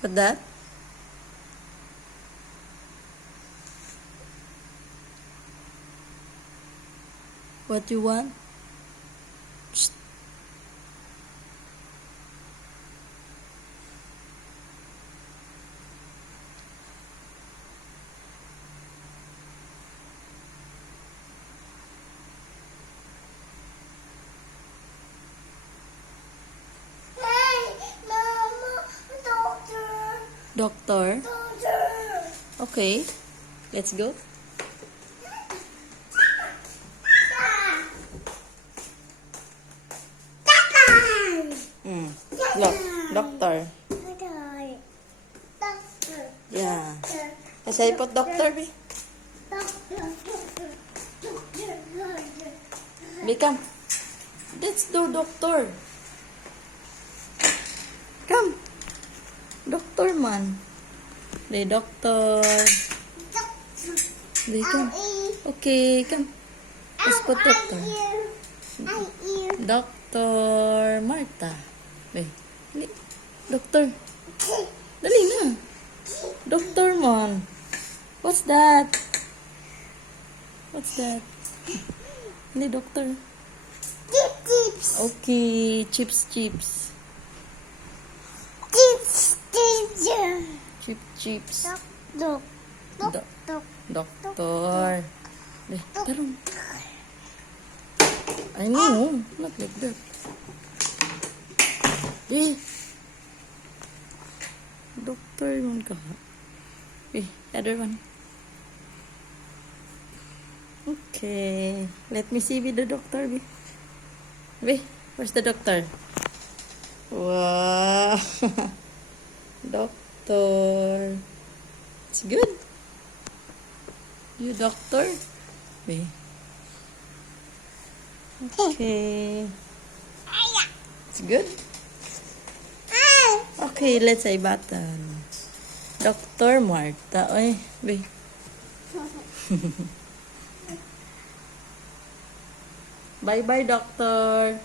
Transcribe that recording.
What that? What you want? Shh. Doctor? Okay, let's go. Look, doctor. Yeah. As I put doctor, be. Come. Let's do doctor. Come. Doctor man. The doctor. Come. Okay, come. Let's put doctor. Doctor Martha. Dali. Doctor. Dali na. Doctor man. What's that? What's that? Dali, doctor. Chips. Okay, chips. Chips. Chips. Doctor. Doctor. Tarong. I know, not like that. Doctor man ka. Other one. Okay. Let me see with the doctor, where's the doctor? Wow. Doctor. It's good. You doctor? Okay. It's good. Okay, let's say button. Dr. Martha. Oy, Bye-bye, doctor.